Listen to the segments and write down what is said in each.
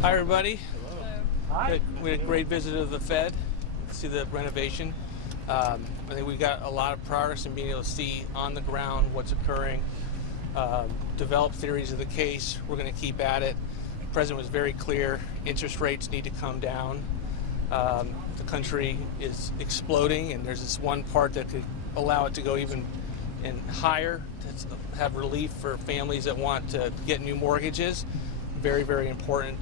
Hi, everybody. Hello. Hi. We had a great visit of the Fed to see the renovation. I think we got a lot of progress in being able to see on the ground what's occurring, develop theories of the case. We're going to keep at it. The President was very clear. Interest rates need to come down. The country is exploding, and there's this one part that could allow it to go even higher, to have relief for families that want to get new mortgages. Very, very important.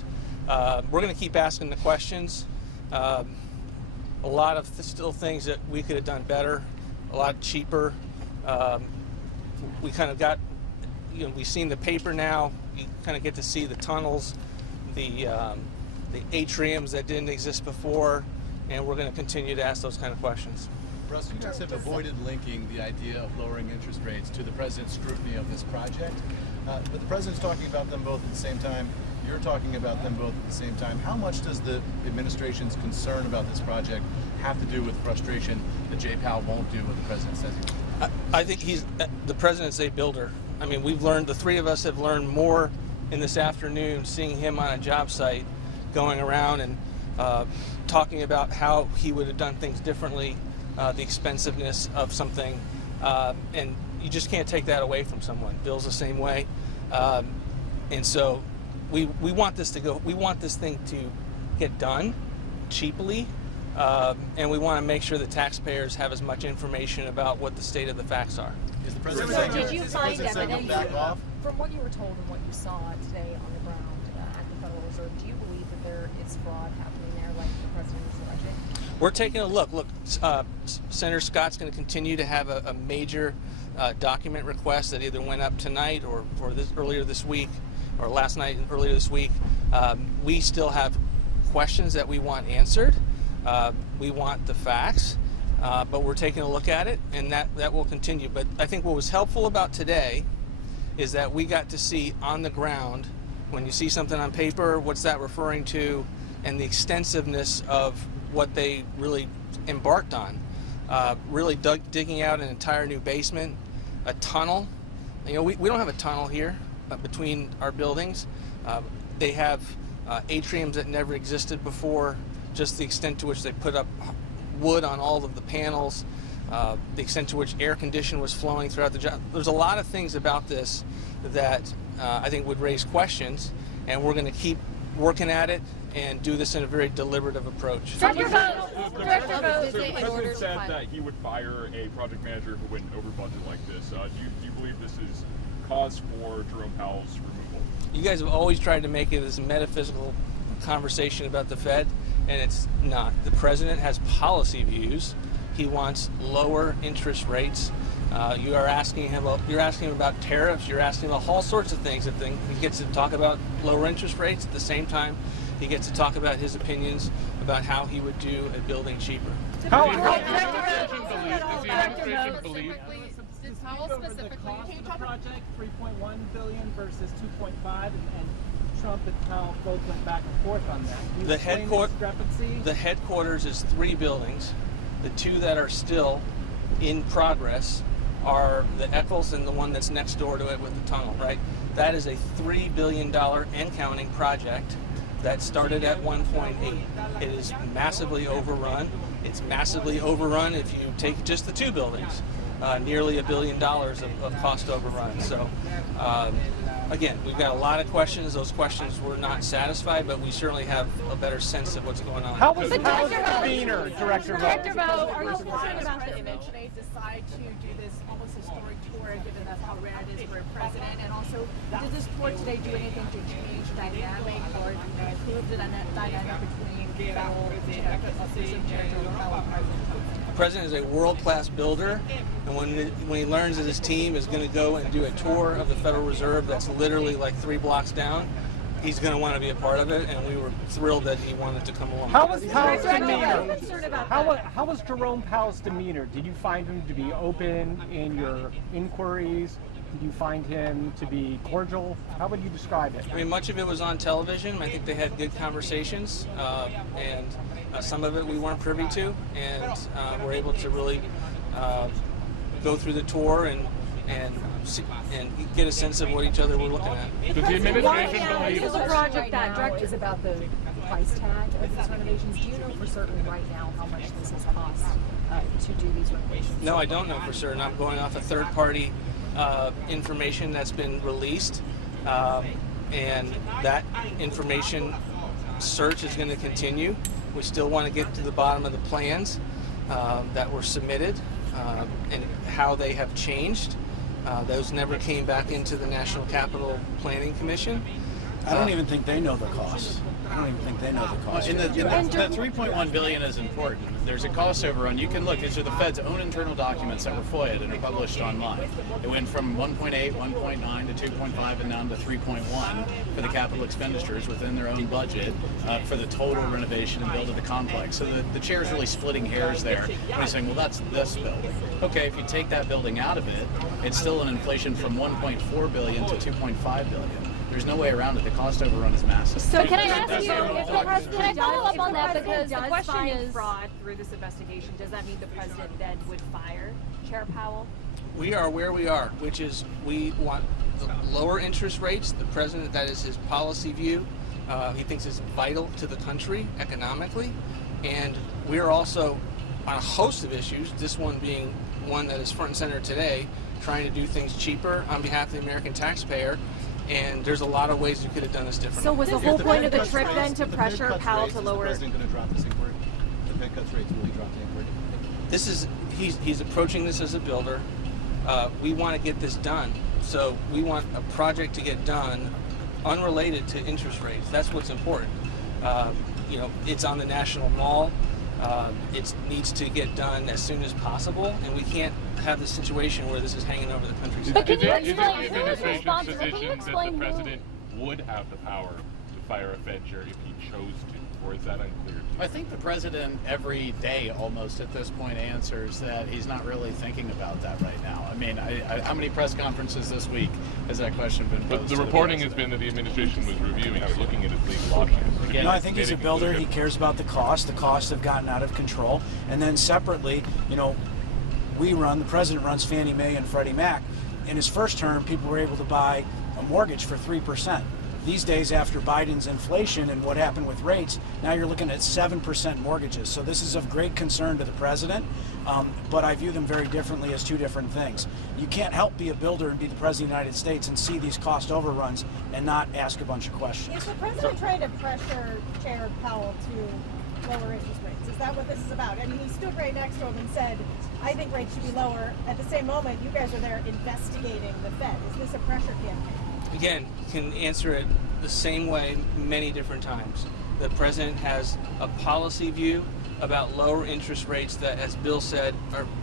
We're going to keep asking the questions. A lot of still things that we could have done better, a lot cheaper. We kind of got, we've seen the paper now. You kind of get to see the tunnels, the atriums that didn't exist before, and we're going to continue to ask those kind of questions. Russ, you guys have avoided linking the idea of lowering interest rates to the President's scrutiny of this project, but the President's talking about them both at the same time. You're talking about them both at the same time. How much does the administration's concern about this project have to do with frustration that Jay Powell won't do what the President says he will? I think the President's a builder. I mean, we've learned, the three of us have learned more in this afternoon seeing him on a job site, going around and talking about how he would have done things differently, the expensiveness of something, and you just can't take that away from someone. Bill's the same way, and so we want this to go. We want this thing to get done cheaply, and we want to make sure the taxpayers have as much information about what the state of the facts are. Is the President So saying, did you find evidence, back off? from what you were told and what you saw today on the ground at the Federal Reserve, do you believe that there is fraud happening there like the President is alleging? We're taking a look. Look, Senator Scott's going to continue to have a major document request that either went up tonight or earlier this week, or last night and earlier this week. We still have questions that we want answered. We want the facts, but we're taking a look at it, and that will continue. But I think what was helpful about today is that we got to see on the ground, when you see something on paper, what's that referring to, and the extensiveness of what they really embarked on. Really digging out an entire new basement, a tunnel. We don't have a tunnel here between our buildings. They have atriums that never existed before, just the extent to which they put up wood on all of the panels, the extent to which air condition was flowing throughout the job. There's a lot of things about this that I think would raise questions, and we're going to keep working at it and do this in a very deliberative approach. Director Vought, the President said that he would fire a project manager who went over budget like this. Do you believe this is cause for Jerome Powell's removal? You guys have always tried to make it this metaphysical conversation about the Fed, and it's not. The President has policy views. He wants lower interest rates. You're asking him about tariffs. You're asking him about all sorts of things. He gets to talk about lower interest rates. At the same time, he gets to talk about his opinions about how he would do a building cheaper. Does the administration believe? Did Powell specifically Can you talk about the project, $3.1 billion versus $2.5, and Trump and Powell both went back and forth on that? Can you explain the discrepancy? The headquarters is 3 buildings. The 2 that are still in progress are the Eccles and the one that's next door to it with the tunnel, right? That is a $3 billion and counting project that started at 1.8. It is massively overrun. It's massively overrun if you take just the 2 buildings. Nearly $1 billion of cost overrun. So, again, we've got a lot of questions. Those questions were not satisfied, but we certainly have a better sense of what's going on. How was demeanor, Director Vought, are you concerned about the image they decide to do this almost historic tour, given that's how rare it is for a president? And also, did this tour today do anything to change dynamic or improve the dynamic between Powell and President? The President is a world-class builder, and when he learns that his team is going to go and do a tour of the Federal Reserve that's literally like 3 blocks down, he's going to want to be a part of it, and we were thrilled that he wanted to come along. How was Powell's demeanor? How was Jerome Powell's demeanor? Did you find him to be open in your inquiries? Did you find him to be cordial? How would you describe it? I mean, much of it was on television. I think they had good conversations, and some of it we weren't privy to, and we're able to really go through the tour and and get a sense of what each other were looking at. Does the administration believe? This is a project that is about the price tag of these renovations. Do you know for certain right now how much this has cost to do these renovations? No, I don't know for certain. I'm going off a third-party information that's been released, and that information search is going to continue. We still want to get to the bottom of the plans that were submitted and how they have changed. Those never came back into the National Capital Planning Commission. I don't even think they know the cost. I don't even think they know the cost. That $3.1 billion is important. There's a cost overrun. You can look. These are the Fed's own internal documents that were FOIA'd and are published online. It went from 1.8, 1.9 to 2.5, and down to 3.1 for the capital expenditures within their own budget for the total renovation and build of the complex. So the chair's really splitting hairs there. When he's saying, well, that's this building. Okay, if you take that building out of it, it's still an inflation from 1.4 billion to 2.5 billion. There's no way around it. The cost overrun is massive. So can I ask you, can I follow up on that, because the question is fraud through this investigation, does that mean the president then would fire Chair Powell? We are where we are, which is we want lower interest rates. The president, that is his policy view. He thinks it's vital to the country economically. And we're also on a host of issues, this one being one that is front and center today, trying to do things cheaper on behalf of the American taxpayer. And there's a lot of ways you could have done this differently. So was the whole point of the trip then to pressure Powell to lower? Is the president going to drop this inquiry? If the Fed cuts rates, will he drop the inquiry? This is he's approaching this as a builder. We want to get this done, so we want a project to get done unrelated to interest rates. That's what's important. It's on the National Mall. It needs to get done as soon as possible, and we can't have the situation where this is hanging over the country's But head. can you Is it explain the who is administration's responsible? Can you position that the explain who? president would have the power to fire a Fed chair if he chose to, or is that unclear to you? I think the president every day almost at this point answers that he's not really thinking about that right now. I mean, how many press conferences this week has that question been posed? But the to reporting has president? been that the administration was reviewing, looking at its legal options. Again, No, I think he's a builder. He cares about the cost. The costs have gotten out of control. And then separately, the president runs Fannie Mae and Freddie Mac. In his first term, people were able to buy a mortgage for 3%. These days, after Biden's inflation and what happened with rates, now you're looking at 7% mortgages. So this is of great concern to the president, but I view them very differently as two different things. You can't help be a builder and be the president of the United States and see these cost overruns and not ask a bunch of questions. Is the president trying to pressure Chair Powell to lower interest rates? Is that what this is about? I mean, he stood right next to him and said, I think rates should be lower. At the same moment, you guys are there investigating the Fed. Is this a pressure campaign? Again, can answer it the same way many different times. The president has a policy view about lower interest rates that, as Bill said,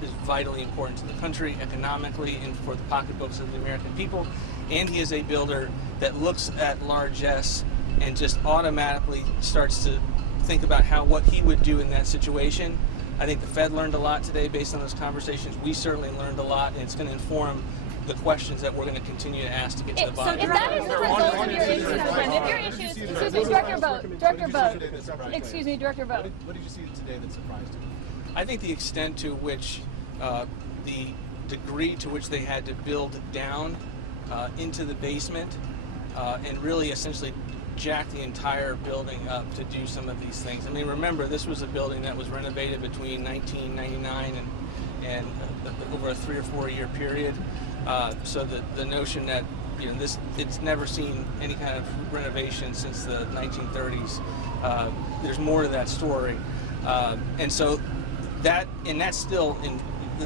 is vitally important to the country economically and for the pocketbooks of the American people. And he is a builder that looks at largesse and just automatically starts to think about what he would do in that situation. I think the Fed learned a lot today based on those conversations. We certainly learned a lot, and it's going to inform the questions that we're going to continue to ask to get to the So bottom. if that is the result of your issues, if your issues, excuse me, Director Vought, excuse me, Director Vought. What did you see today that surprised you? I think the extent to which, the degree to which they had to build down into the basement and really essentially jack the entire building up to do some of these things. I mean, remember, this was a building that was renovated between 1999 and over a 3 or 4 year period. So the notion that it's never seen any kind of renovation since the 1930s. There's more to that story, and so that's still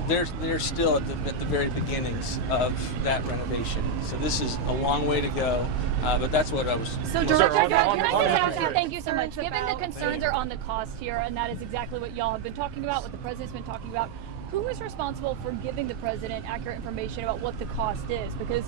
they're still at the very beginnings of that renovation. So this is a long way to go, but that's what I was. So Director, can I just ask, thank you so much. Given the concerns are on the cost here, and that is exactly what y'all have been talking about, what the president's been talking about, who is responsible for giving the president accurate information about what the cost is? Because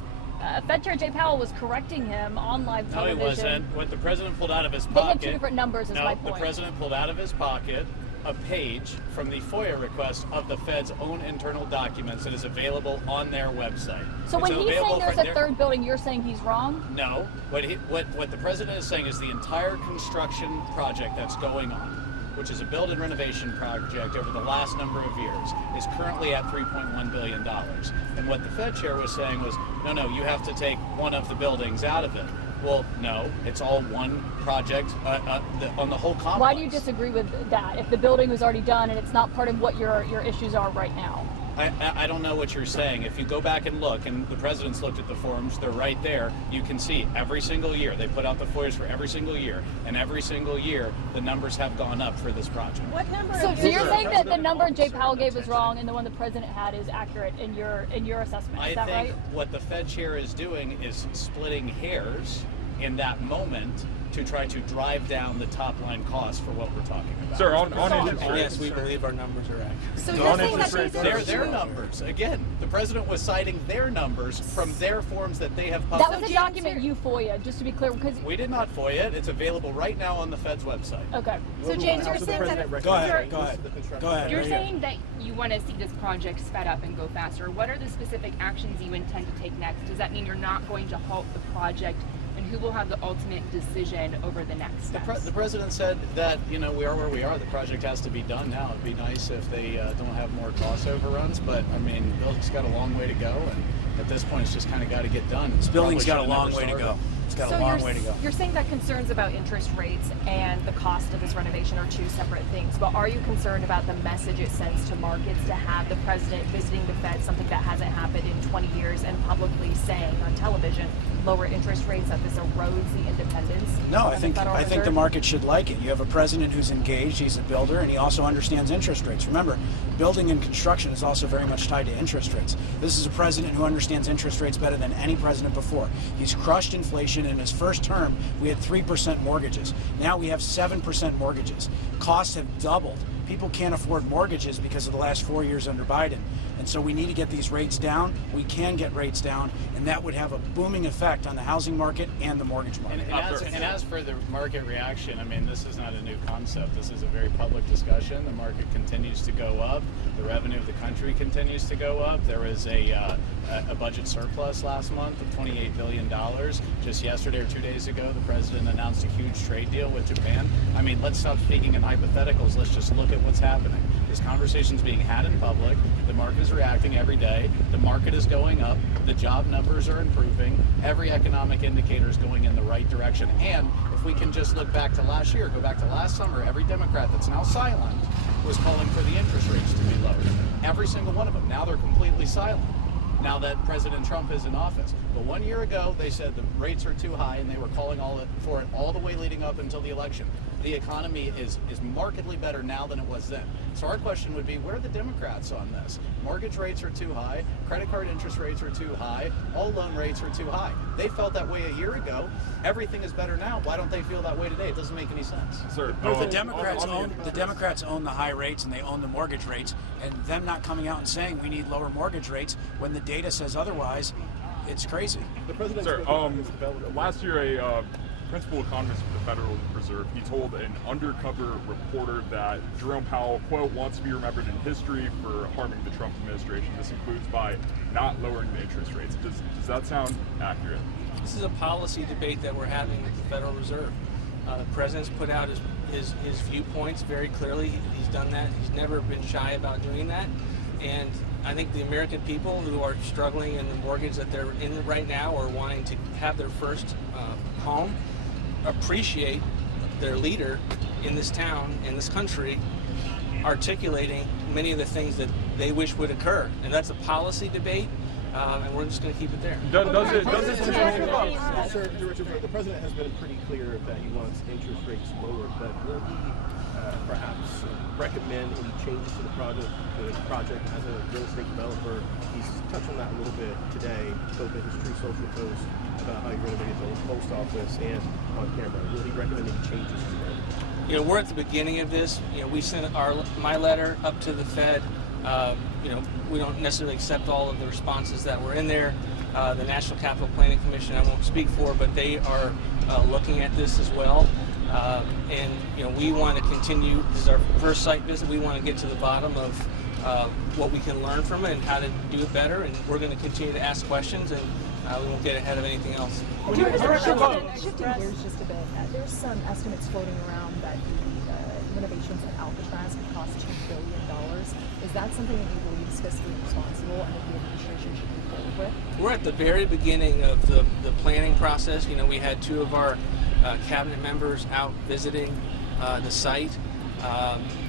Fed Chair Jay Powell was correcting him on live television. No, he wasn't. What the president pulled out of his They pocket. had two different numbers, is my point. The president pulled out of his pocket a page from the FOIA request of the Fed's own internal documents that is available on their website. So when he's saying there's a third building, you're saying he's wrong? No. What the president is saying is the entire construction project that's going on, which is a build and renovation project over the last number of years, is currently at $3.1 billion. And what the Fed chair was saying was, no, you have to take one of the buildings out of it. Well, no, it's all one project on the whole complex. Why do you disagree with that? If the building was already done and it's not part of what your issues are right now? I don't know what you're saying. If you go back and look, and the president's looked at the forms, they're right there. You can see every single year. They put out the FOIAs for every single year. And every single year, the numbers have gone up for this project. What number? So you're saying that the number Jay Powell gave was wrong and the one the president had is accurate in your assessment, is that right? I think what the Fed chair is doing is splitting hairs in that moment to try to drive down the top line cost for what we're talking about. Sir, on interest And rates, yes, we believe our numbers are accurate. So on you're saying interest that rates, these They're are their numbers. Again, the president was citing their numbers from their forms that they have published. That was a document you FOIA, just to be clear, because We did not FOIA it. It's available right now on the Fed's website. okay. So James, you're saying that Go ahead. You're right here. saying that you want to see this project sped up and go faster. What are the specific actions you intend to take next? Does that mean you're not going to halt the project? And who will have the ultimate decision over the next steps? The president said that, we are where we are. The project has to be done now. It'd be nice if they don't have more cost overruns, but I mean, the building's got a long way to go, and at this point, it's just kind of got to get done. This building's got a Probably long should've way to never go. started. It's got a long way to go. You're saying that concerns about interest rates and the cost of this renovation are two separate things, but are you concerned about the message it sends to markets to have the president visiting the Fed, something that hasn't happened in 20 years, and publicly saying on television, lower interest rates, that this erodes the independence? No, of I think Federal the Reserve? market should like it. You have a president who's engaged, he's a builder, and he also understands interest rates. Remember, building and construction is also very much tied to interest rates. This is a president who understands interest rates better than any president before. He's crushed inflation. In his first term, we had 3% mortgages. Now we have 7% mortgages. Costs have doubled. People can't afford mortgages because of the last 4 years under Biden. And so we need to get these rates down. We can get rates down, and that would have a booming effect on the housing market and the mortgage market. And as for the market reaction, I mean, this is not a new concept. This is a very public discussion. The market continues to go up. The revenue of the country continues to go up. There was a budget surplus last month of $28 billion. Just yesterday or 2 days ago, the president announced a huge trade deal with Japan. I mean, let's stop speaking in hypotheticals. Let's just look at what's happening. This conversation's being had in public. The market is reacting every day. The market is going up. The job numbers are improving. Every economic indicator is going in the right direction. And if we can just look back to last year, go back to last summer, every Democrat that's now silent was calling for the interest rates to be lowered. Every single one of them. Now they're completely silent, now that President Trump is in office. But 1 year ago, they said the rates are too high, and they were calling for it all the way leading up until the election. The economy is markedly better now than it was then. So our question would be, where are the Democrats on this? Mortgage rates are too high, credit card interest rates are too high, all loan rates are too high. They felt that way a year ago. Everything is better now. Why don't they feel that way today? It doesn't make any sense. sir, The Democrats own the high rates and they own the mortgage rates, and them not coming out and saying we need lower mortgage rates when the data says otherwise, it's crazy. Sir, last year a principal economist for the Federal Reserve, he told an undercover reporter that Jerome Powell, quote, wants to be remembered in history for harming the Trump administration. This includes by not lowering the interest rates. Does that sound accurate? This is a policy debate that we're having with the Federal Reserve. The president's put out his viewpoints very clearly. He's done that. He's never been shy about doing that. And I think the American people who are struggling in the mortgage that they're in right now or wanting to have their first home appreciate their leader in this town, in this country, articulating many of the things that they wish would occur. And that's a policy debate, and we're just going to keep it there. Does it Sir, the president has been pretty clear that he wants interest rates lowered, but will he perhaps recommend any changes to the project as a real estate developer? He's touched on that a little bit today, both in his True Social post about how he renovated the post office and on camera. Will he recommend any changes to that? We're at the beginning of this. We sent my letter up to the Fed. We don't necessarily accept all of the responses that were in there. The National Capital Planning Commission, I won't speak for, but they are looking at this as well. And we want to continue. This is our first site visit. We want to get to the bottom of what we can learn from it and how to do it better. And we're going to continue to ask questions and we won't get ahead of anything else. Shifting gears just a bit, there's some estimates floating around that the renovations at Alcatraz could cost $2 billion. Is that something that you believe is fiscally responsible and that the administration should move forward with? We're at the very beginning of the planning process. You know, we had two of our cabinet members out visiting the site,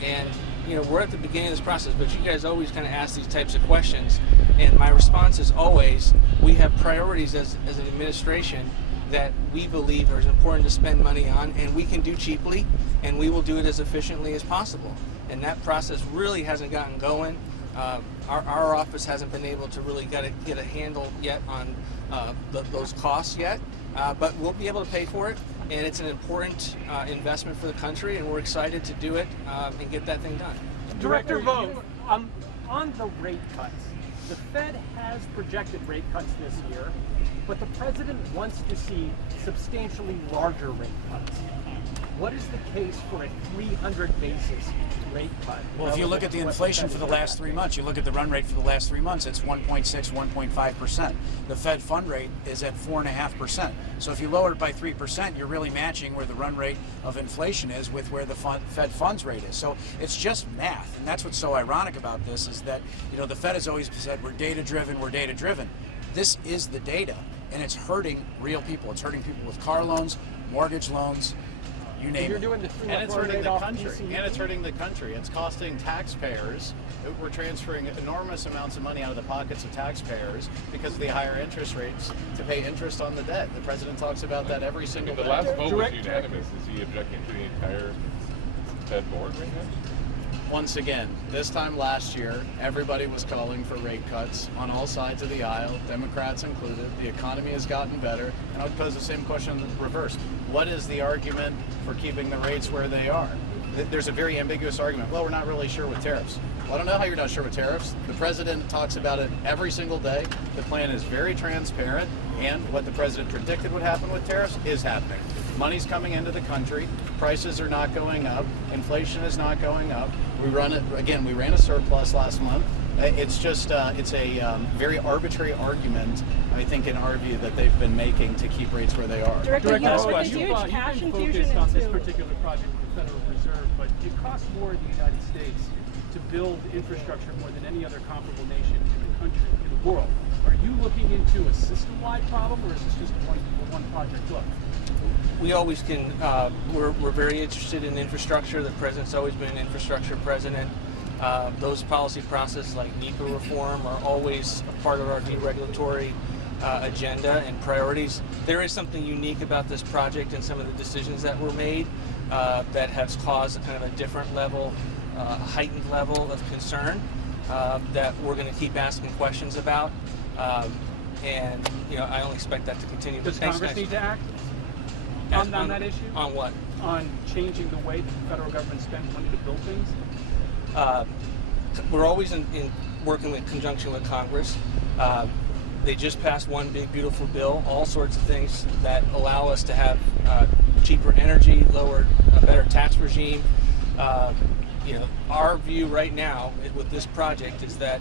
and you know, we're at the beginning of this process, but you guys always kind of ask these types of questions, and my response is always, we have priorities as an administration that we believe are important to spend money on, and we can do cheaply, and we will do it as efficiently as possible. And that process really hasn't gotten going. Our office hasn't been able to really get a handle yet on those costs yet, but we'll be able to pay for it, and it's an important investment for the country, and we're excited to do it and get that thing done. Director Vought, on the rate cuts, the Fed has projected rate cuts this year, but the president wants to see substantially larger rate cuts. What is the case for a 300 basis rate cut? Well, if you look at the inflation for the last 3 months, you look at the run rate for the last 3 months, it's 1.6, 1.5%. The Fed fund rate is at 4.5%. So if you lower it by 3%, you're really matching where the run rate of inflation is with where the Fed funds rate is. So it's just math, and that's what's so ironic about this is that, you know, the Fed has always said we're data driven, we're data driven. This is the data, and it's hurting real people. It's hurting people with car loans, mortgage loans. You name it. And it's hurting the country. And it's hurting the country. It's costing taxpayers. We're transferring enormous amounts of money out of the pockets of taxpayers because of the higher interest rates to pay interest on the debt. The president talks about that every single day. The last vote was unanimous. Is he objecting to the entire Fed board right now? Once again, this time last year, everybody was calling for rate cuts on all sides of the aisle, Democrats included. The economy has gotten better. And I would pose the same question in reverse. What is the argument for keeping the rates where they are? There's a very ambiguous argument. Well, we're not really sure with tariffs. Well, I don't know how you're not sure with tariffs. The president talks about it every single day. The plan is very transparent, and what the president predicted would happen with tariffs is happening. Money's coming into the country. Prices are not going up. Inflation is not going up. We ran a surplus last month. It's just, it's a very arbitrary argument, I think, in our view, that they've been making to keep rates where they are. Director, you've been focused on this particular project with the Federal Reserve, but it costs more in the United States to build infrastructure more than any other comparable nation in the country, in the world. Are you looking into a system-wide problem, or is this just a one project look? We always can, we're very interested in infrastructure. The president's always been an infrastructure president. Those policy processes like NEPA reform are always a part of our deregulatory agenda and priorities. There is something unique about this project and some of the decisions that were made that has caused kind of a different level, heightened level of concern that we're going to keep asking questions about. And you know, I only expect that to continue. Does Congress need to act on that issue? On what? On changing the way the federal government spends money to build things? We're always in working in conjunction with Congress. They just passed one big beautiful bill, all sorts of things that allow us to have cheaper energy, a better tax regime. You know, our view right now with this project is that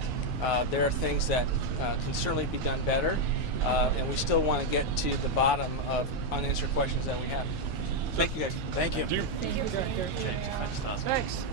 there are things that can certainly be done better, and we still want to get to the bottom of unanswered questions that we have. Thank you guys. Thank you. Thank you, Director. Thanks.